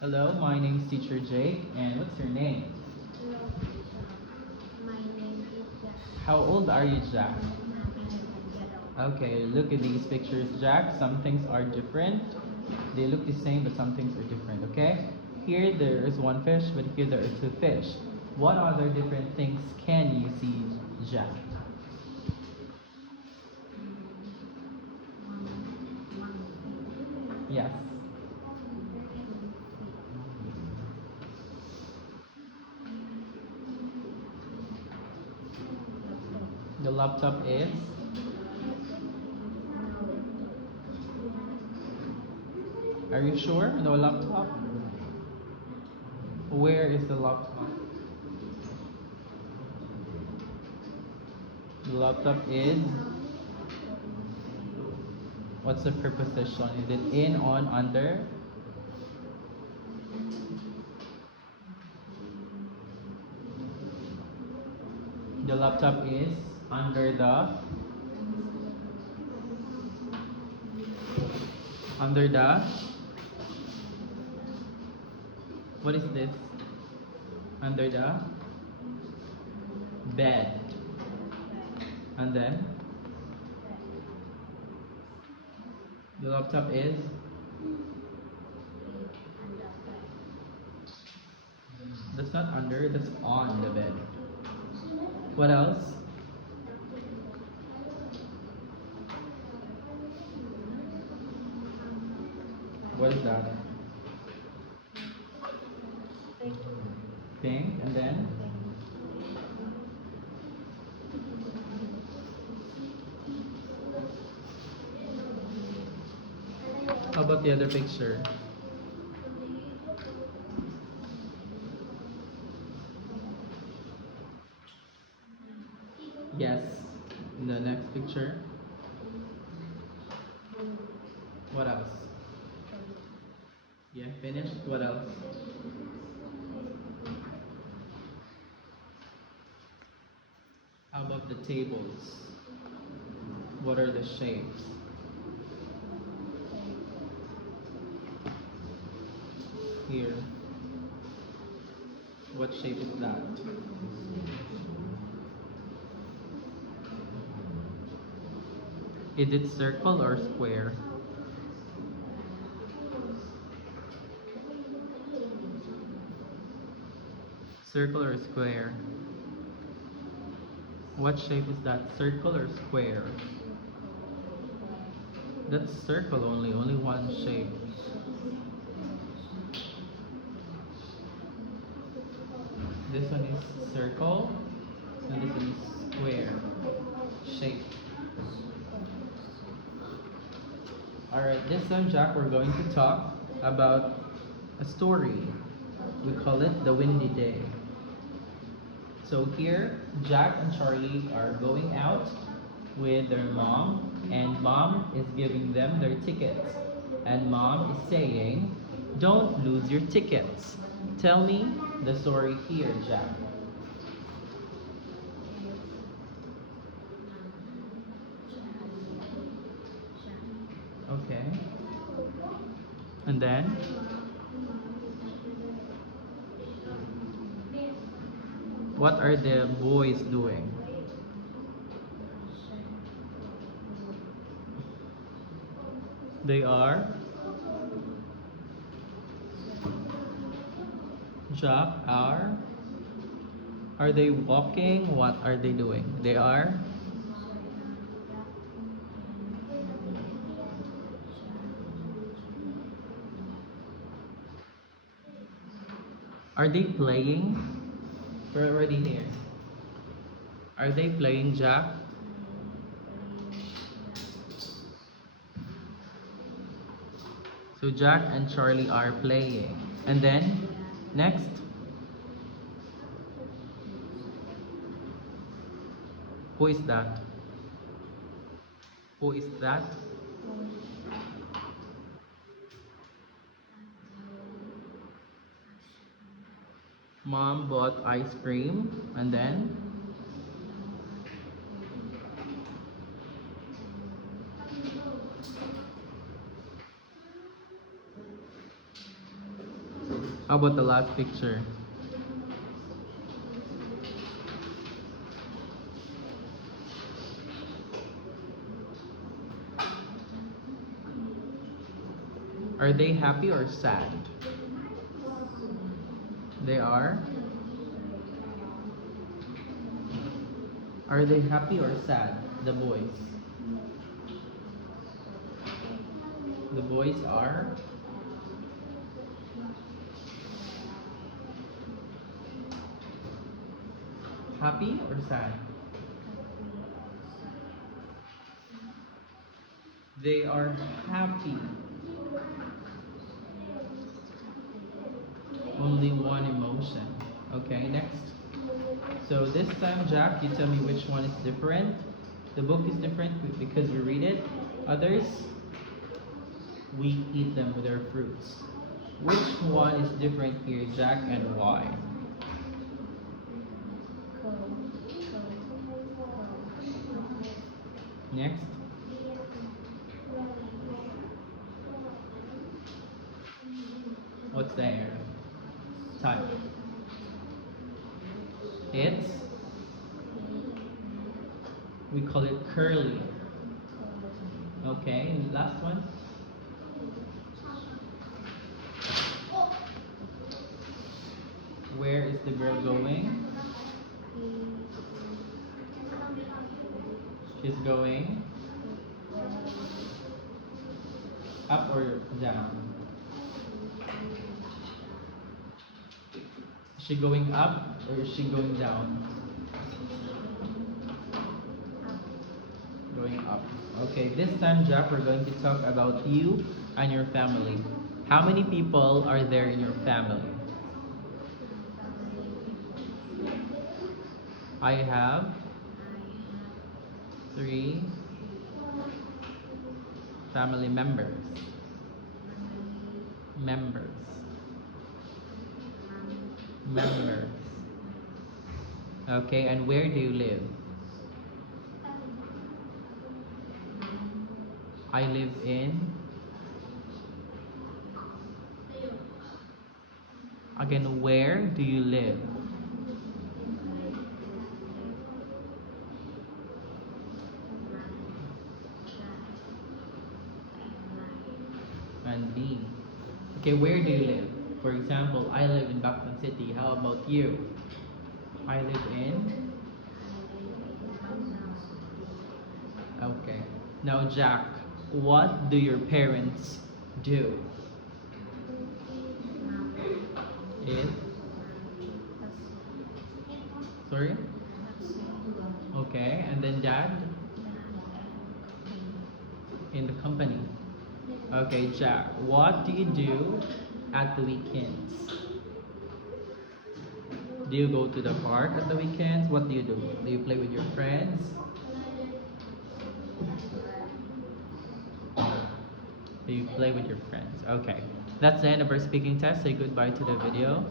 Hello, my name is Teacher Jake, and what's your name? Hello, teacher. My name is Jack. How old are you, Jack? 11 years old. Okay, look at these pictures, Jack. Some things are different. They look the same, but some things are different, okay? Here there is one fish, but here there are two fish. What other different things can you see, Jack? One Yes. The laptop is? Are you sure? No laptop? Where is the laptop? The laptop is? What's the preposition? Is it in, on, under? The laptop is under the what is this? Under the bed. And then the laptop is that's not under, that's on the bed. What else? What is that? Pink. And then how about the other picture? Yes. In the next picture. What else? Yeah, finished. What else? How about the tables? What are the shapes? Here. What shape is that? Is it circle or square? Circle or square? What shape is that? Circle or square? That's circle only one shape. This one is circle and this one is square shape. Alright, this time, Jack, we're going to talk about a story. We call it The Windy Day. So here, Jack and Charlie are going out with their mom, and mom is giving them their tickets. And mom is saying, "Don't lose your tickets." Tell me the story here, Jack. Okay. And then, what are the boys doing? They Jack are they walking? What are they doing? Are they playing? We're already here. Are they playing, Jack? So Jack and Charlie are playing. And then, next, who is that? Who is that? Mom bought ice cream. And then, How about the last picture? Are they happy or sad? They are? Are they happy or sad? The boys. The boys are happy or sad? They are happy. Only one emotion. Okay, next. So this time, Jack, you tell me which one is different. The book is different because we read it. Others, we eat them with our fruits. Which one is different here, Jack, and why? Next. What's there? Type. It's, we call it curly. Okay, and the last one? Where is the girl going? She's going up or down? Is she going up or is she going down? Going up. Okay, this time, Jack, we're going to talk about you and your family. How many people are there in your family? I have 3 family members. Members. Members. Okay, and where do you live? I live in. Again, where do you live? And B. Okay, where do you live? For example, I live in Bactan City. How about you? I live in. Okay. Now, Jack, what do your parents do? In. Sorry? Okay, and then dad? In the company. Okay, Jack, what do you do at the weekends? Do you go to the park at the weekends? What do you do? Do you play with your friends? Do you play with your friends? Okay. That's the end of our speaking test. Say goodbye to the video.